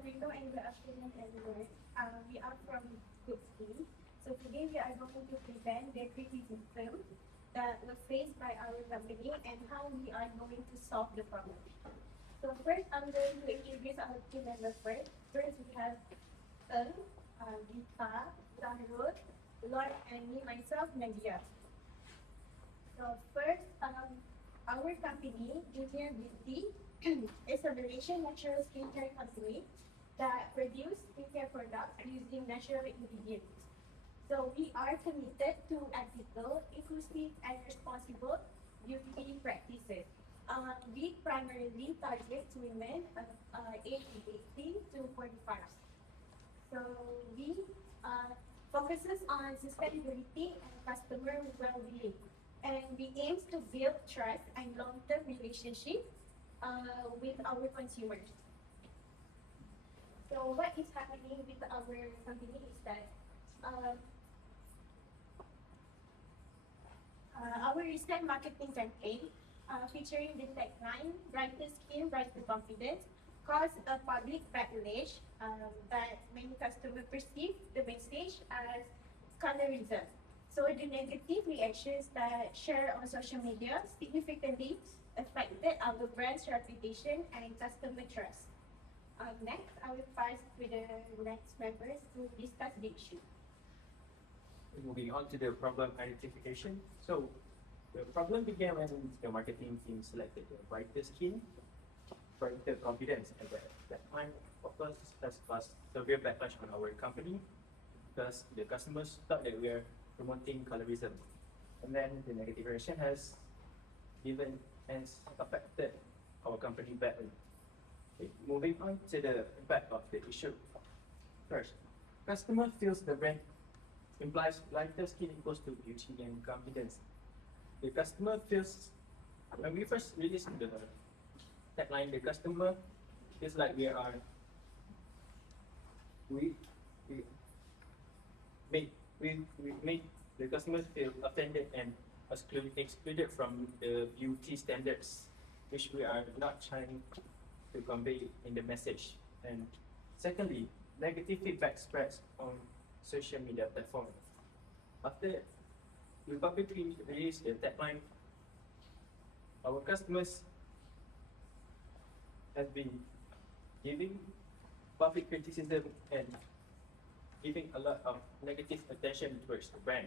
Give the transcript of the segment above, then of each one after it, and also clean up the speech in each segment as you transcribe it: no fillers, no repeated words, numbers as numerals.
window and good afternoon, everyone. We are from Good Skin. So today we are going to present the criticism that was faced by our company and how we are going to solve the problem. So first, I'm going to introduce our team members first. First, we have Eng, Gita, Zahirul, Lord, and me, myself, Nadia. So first, our company, Junior Beauty, is a Malaysian natural skincare company that produce skincare products using natural ingredients. So we are committed to ethical, inclusive, and responsible beauty practices. We primarily target women aged 18 to 45. So we focuses on sustainability and customer well-being, and we aim to build trust and long-term relationship with our consumers. So what is happening with our company is that uh, our recent marketing campaign featuring the tagline "Brighter Skin, Brighter Confidence" caused a public backlash that many customers perceive the message as colorism. So the negative reactions that shared on social media significantly affected our brand's reputation and customer trust. Next, I will pass to the next members to discuss the issue. Moving on to the problem identification. So the problem began when the marketing team selected the brighter skin, brighter confidence, and that time, of course, has caused severe backlash on our company because the customers thought that we are promoting colorism. And then the negative reaction has affected our company badly. Okay, moving on to the impact of the issue. First, customer feels the brand implies lighter skin equals to beauty and confidence. The customer feels, when we first released the tagline, the customer feels like we made the customers feel offended and excluded from the beauty standards, which we are not trying to convey in the message. And secondly, negative feedback spreads on social media platform. After we publicly released the tagline, our customers have been giving public criticism and giving a lot of negative attention towards the brand.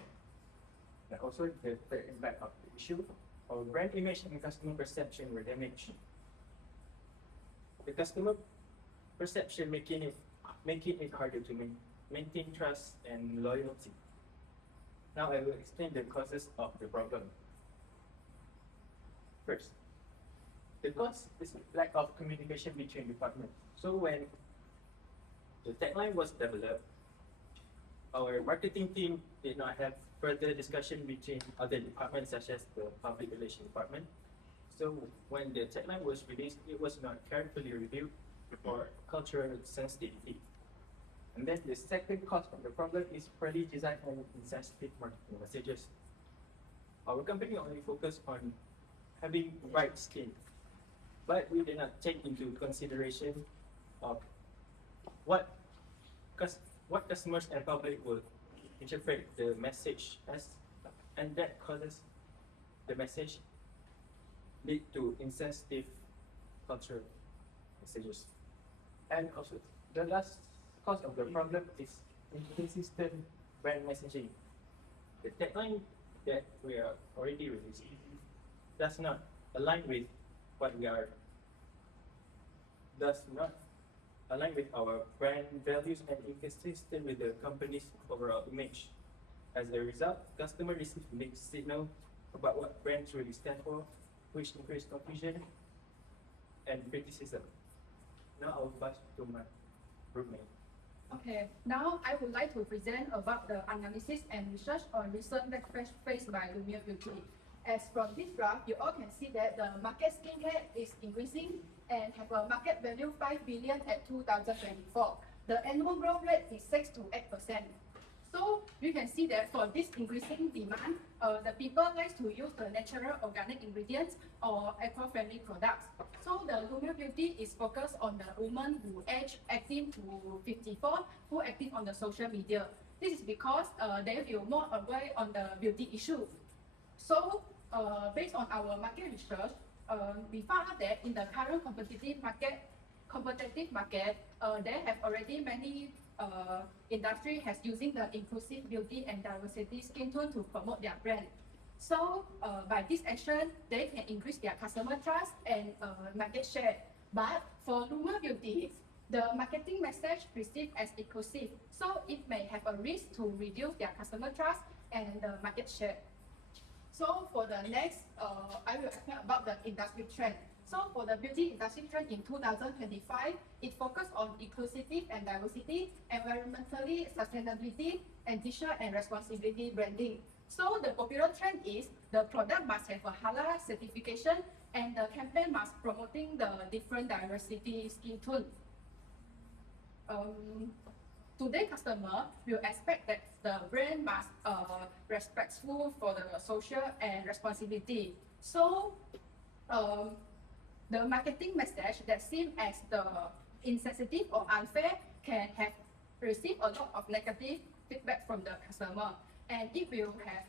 And also the impact of the issue, our brand image and customer perception were damaged. The customer perception making it harder to maintain trust and loyalty. Now I will explain the causes of the problem. First, the cause is lack of communication between departments. So when the tagline was developed, our marketing team did not have further discussion between other departments such as the public relations department. So when the tagline was released, it was not carefully reviewed for cultural sensitivity. And then the second cause of the problem is poorly designed and insensitive marketing messages. Our company only focused on having bright skin, but we did not take into consideration of what customers and public will interpret the message as, and that causes the message lead to insensitive cultural messages. And also, the last cause of the problem is inconsistent brand messaging. The tagline that we are already releasing does not align with what we are, does not align with our brand values and inconsistent with the company's overall image. As a result, customers receive mixed signal about what brands really stand for, which increase confusion and criticism. Now I will pass to my roommate. Okay, now I would like to present about the analysis and research on recent backlash faced by Lumiere Beauty. As from this graph, you all can see that the market skincare is increasing and have a market value 5 billion at 2024. The annual growth rate is 6 to 8%. So you can see that for this increasing demand, the people like to use the natural organic ingredients or eco-friendly products. So the Lumia Beauty is focused on the women who age 18 to 54 who active on the social media. This is because they feel more aware on the beauty issue. So based on our market research, we found out that in the current competitive market, there have already many industry has using the inclusive beauty and diversity skin tone to promote their brand. So by this action, they can increase their customer trust and market share. But for Lumia Beauty, the marketing message perceived as inclusive, so it may have a risk to reduce their customer trust and the market share. So for the next, I will explain about the industry trend. So for the beauty industry trend in 2025, it focused on inclusivity and diversity, environmentally sustainability, and digital and responsibility branding. So the popular trend is the product must have a halal certification and the campaign must promoting the different diversity skin tone. Today customer will expect that the brand must respectful for the social and responsibility. So the marketing message that seems as the insensitive or unfair can have received a lot of negative feedback from the customer, and it will have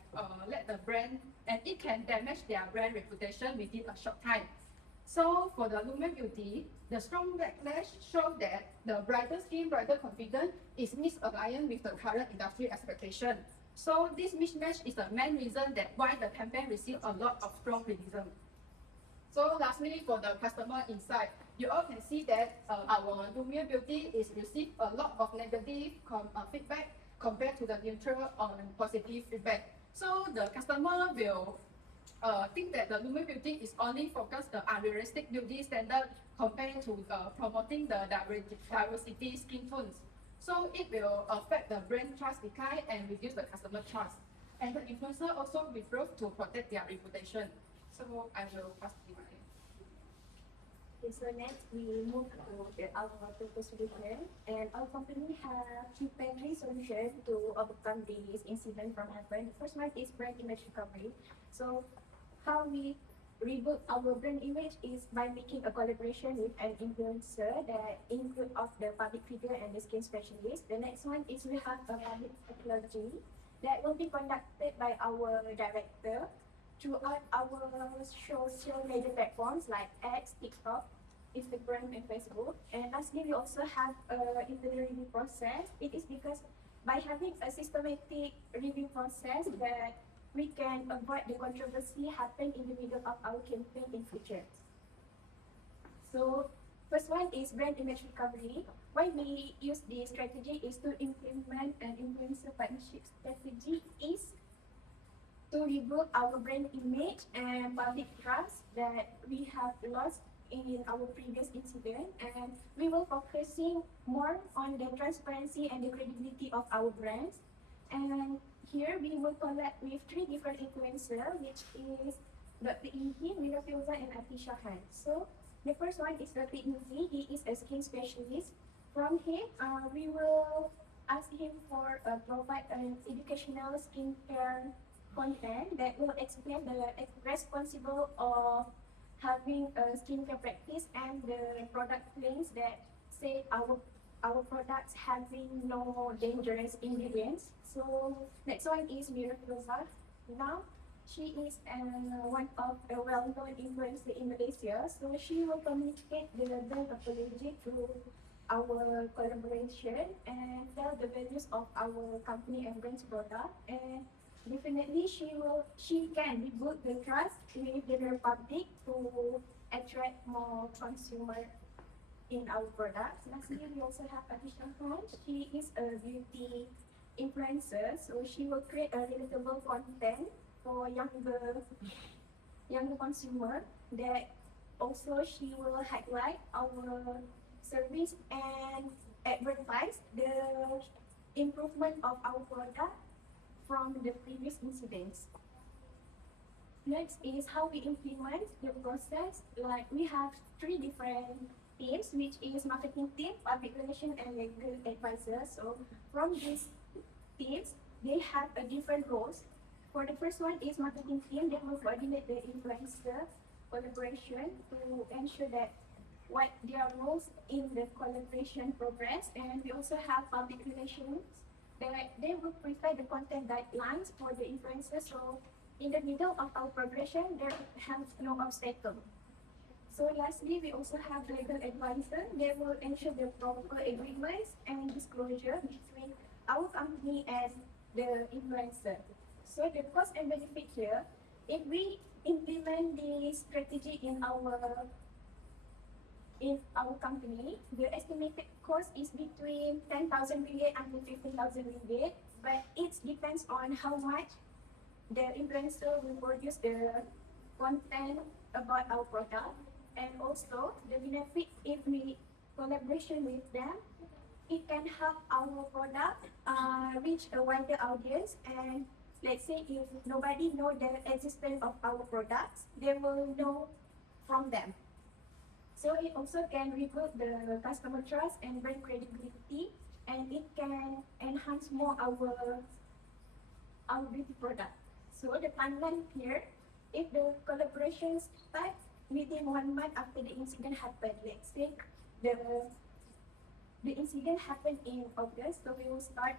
let the brand and it can damage their brand reputation within a short time. So for the Lumia Beauty, the strong backlash shows that the brighter skin, brighter confidence is misaligned with the current industry expectation. So this mismatch is the main reason that why the campaign received a lot of strong criticism. So lastly, for the customer insight, you all can see that our Lumia Beauty is received a lot of negative feedback compared to the neutral or positive feedback. So the customer will think that the Lumia Beauty is only focused the unrealistic beauty standard compared to promoting the diversity skin tones. So it will affect the brand trust decline and reduce the customer trust. And the influencer also withdraw to protect their reputation. So I will pass to you. Okay, so next we move to our purpose solution, and our company have prepared three solutions to overcome this incident from happen. The first one is brand image recovery. So how we reboot our brand image is by making a collaboration with an influencer that include of the public figure and the skin specialist. The next one is we have a public psychology that will be conducted by our director throughout our social media platforms like X, TikTok, Instagram, and Facebook. And lastly, we also have a internal review process. It is because by having a systematic review process that we can avoid the controversy happen in the middle of our campaign in future. So first one is brand image recovery. Why we use this strategy is to implement an influencer partnership strategy is to rebuild our brand image and public trust that we have lost in our previous incident, and we will focusing more on the transparency and the credibility of our brands. And here we will collect with three different influencers, which is Dr. Inti, Mira Filza, and Atisha Han. So the first one is Dr. Inti. He is a skin specialist. From him, we will ask him for provide an educational skincare content that will explain the responsible of having a skincare practice and the product claims that say our products having no dangerous ingredients. So next one is Mira Filza. Now she is one of a well-known influencer in Malaysia, so she will communicate the brand apology through our collaboration and tell the values of our company and brand's product, and definitely she can rebuild the trust with the public to attract more consumer in our products. Lastly, we also have Atisha Han. She is a beauty influencer, so she will create a relatable content for younger consumer that also she will highlight our service and advertise the improvement of our product from the previous incidents. Next is how we implement the process. Like we have three different teams, which is marketing team, public relation, and legal advisor. So from this teams, they have a different roles. For the first one is marketing team, they will coordinate the influencer collaboration to ensure that what their roles in the collaboration progress. And we also have public relations that they will prepare the content guidelines for the influencers. So in the middle of our progression, there has no obstacle. So lastly, we also have legal advisor. They will ensure the proper agreements and disclosure between our company and the influencer. So the cost and benefit here, if we implement this strategy in our company, the estimated cost is between 10,000 ringgit and 15,000 ringgit, but it depends on how much the influencer will produce the content about our product. And also the benefit, if we collaboration with them, it can help our product reach a wider audience. And let's say if nobody know the existence of our products, they will know from them. So it also can rebuild the customer trust and brand credibility, and it can enhance more our beauty product. So the timeline here, if the collaboration starts within 1 month after the incident happened, let's say the incident happened in August, so we will start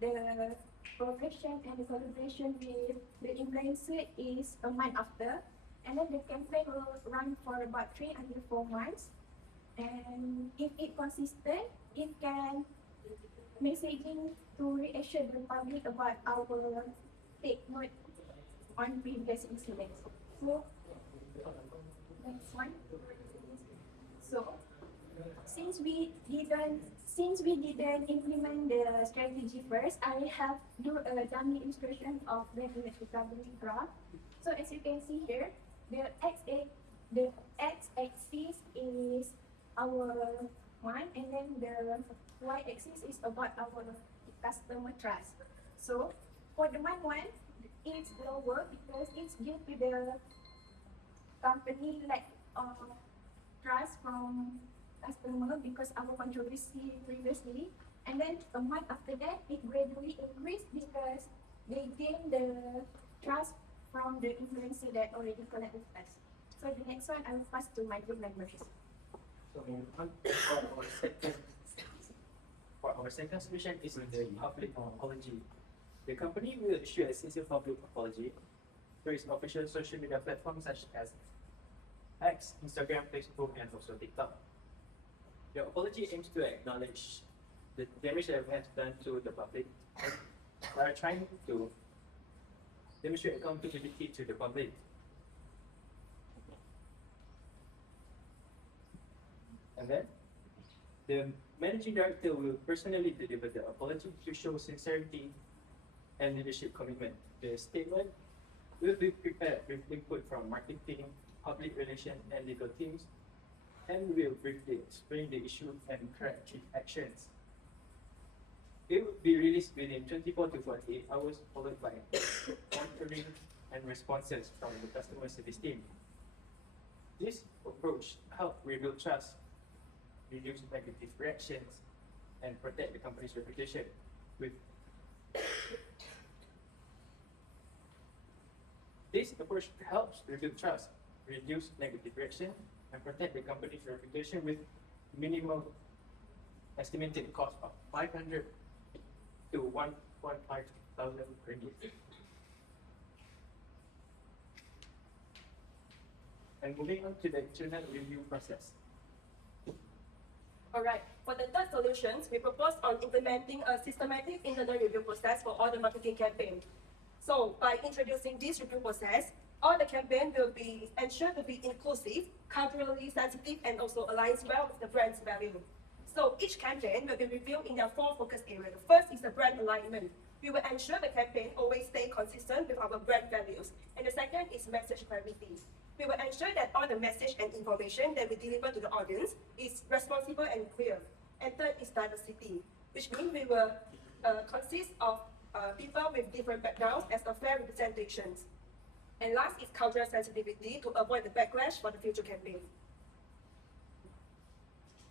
the progression and the collaboration with the influencer is a month after, and then the campaign will run for about 3 until 4 months. And if it consistent, it can messaging to reassure the public about our take note on previous incidents. So next one. So since we didn't implement the strategy first, I have do a dummy illustration of the recovery graph. So as you can see here, the x-axis is our one, and then the y-axis is about our customer trust. So for the month one, it's lower because it's due to the company lack of trust from customer because our controversy previously. And then a month after that, it gradually increased because they gain the trust from the influencer that already connect with us. So the next one, I will pass to my group members. So for our second solution is the public apology. The company will issue a sincere public apology through its official social media platforms such as X, Instagram, Facebook, and also TikTok. The apology aims to acknowledge the damage that we have done to the public. We are trying to demonstrate accountability to the public. And then, the managing director will personally deliver the apology to show sincerity and leadership commitment. The statement will be prepared with input from marketing, public relations, and legal teams, and will briefly explain the issue and corrective actions. It will be released within 24 to 48 hours, followed by monitoring and responses from the customer service team. This approach helps rebuild trust, reduce negative reactions, and protect the company's reputation. This approach helps rebuild trust, reduce negative reaction, and protect the company's reputation with minimal estimated cost of 500 to 1.5 thousand ringgit. And moving on to the internal review process. Alright, for the third solutions, we propose on implementing a systematic internal review process for all the marketing campaigns. So by introducing this review process, all the campaign will be ensured to be inclusive, culturally sensitive, and also aligns well with the brand's value. So each campaign will be reviewed in their 4 focus areas. The first is the brand alignment. We will ensure the campaign always stay consistent with our brand values. And the second is message clarity. We will ensure that all the message and information that we deliver to the audience is responsible and clear. And third is diversity, which means we will consist of people with different backgrounds as a fair representations. And last is cultural sensitivity to avoid the backlash for the future campaign.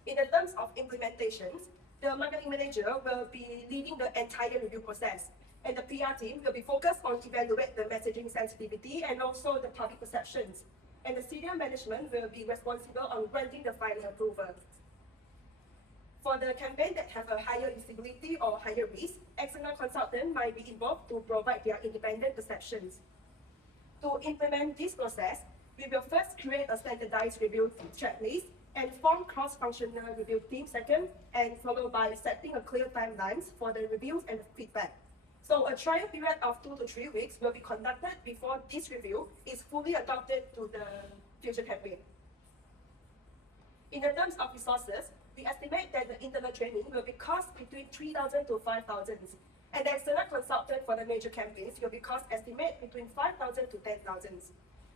In the terms of implementations, the marketing manager will be leading the entire review process. And the PR team will be focused on evaluate the messaging sensitivity and also the public perceptions. And the senior management will be responsible on granting the final approval. For the campaign that have a higher visibility or higher risk, external consultant might be involved to provide their independent perceptions. To implement this process, we will first create a standardized review checklist and form cross-functional review team second, and followed by setting a clear timelines for the reviews and the feedback. So a trial period of 2 to 3 weeks will be conducted before this review is fully adopted to the future campaign. In the terms of resources, we estimate that the internal training will be cost between 3,000 to 5,000, and the external consultant for the major campaigns will be cost estimate between 5,000 to 10,000.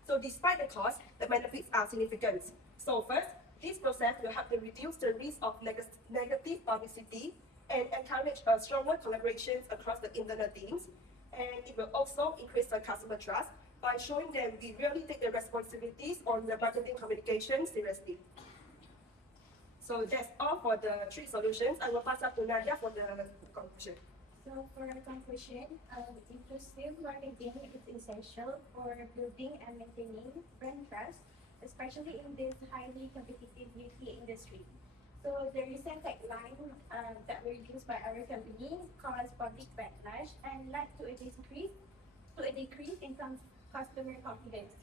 So despite the cost, the benefits are significant. So first, this process will help to reduce the risk of negative publicity and encourage stronger collaborations across the internal teams. And it will also increase the customer trust by showing them we really take the responsibilities on the marketing communication seriously. So that's all for the 3 solutions. I will pass up to Nadia for the conclusion. So for our conclusion, inclusive marketing is essential for building and maintaining brand trust, especially in this highly competitive beauty industry. So the recent tagline that were used by our company caused public backlash and led to a decrease in customer confidence.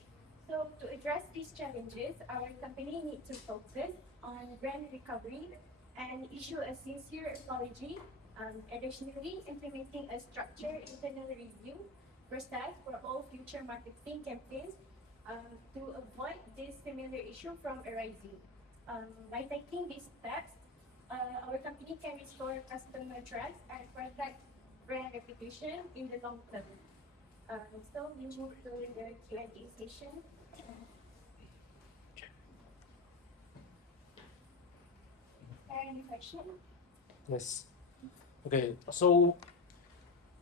So to address these challenges, our company needs to focus on brand recovery and issue a sincere apology. Additionally, implementing a structured internal review process for all future marketing campaigns to avoid this similar issue from arising. By taking these steps, our company can restore customer trust and protect brand reputation in the long term. So we move to the Q&A session. Any question? Yes. Okay, so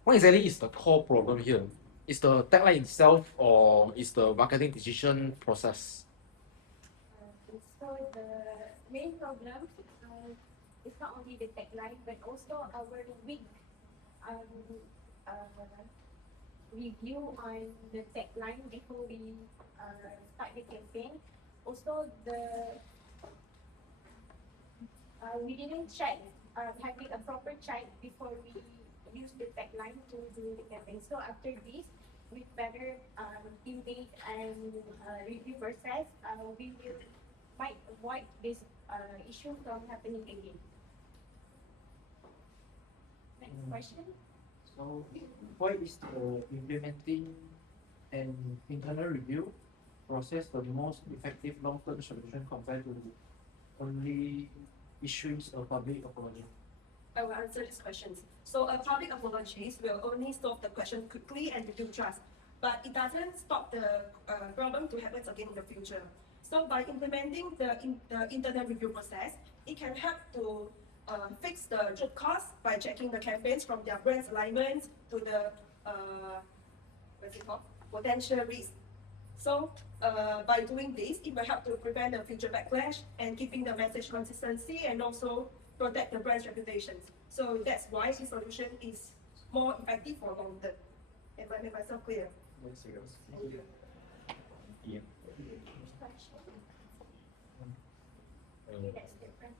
what exactly is the core problem here? Is the tagline itself or is the marketing decision process? So the main problem is not only the tagline but also our weak review on the tagline before we start the campaign. Also, we didn't check having a proper check before we use the tagline to do the campaign. So after this, with better teammate and review process, we might avoid this issue from happening again. Next question. So, why is the implementing an internal review process the most effective long-term solution compared to only issuing a public apology? I will answer these questions. So a public apologies will only solve the question quickly and rebuild trust, but it doesn't stop the problem to happen again in the future. So by implementing the internal review process, it can help to fix the root cause by checking the campaigns from their brand's alignment to the potential risk. So by doing this, it will help to prevent the future backlash and keeping the message consistency and also protect the brand's reputation. So that's why this solution is more effective for long term. If I make myself clear. Yes, yes. Thank you. Yeah. Question. Okay, that's different.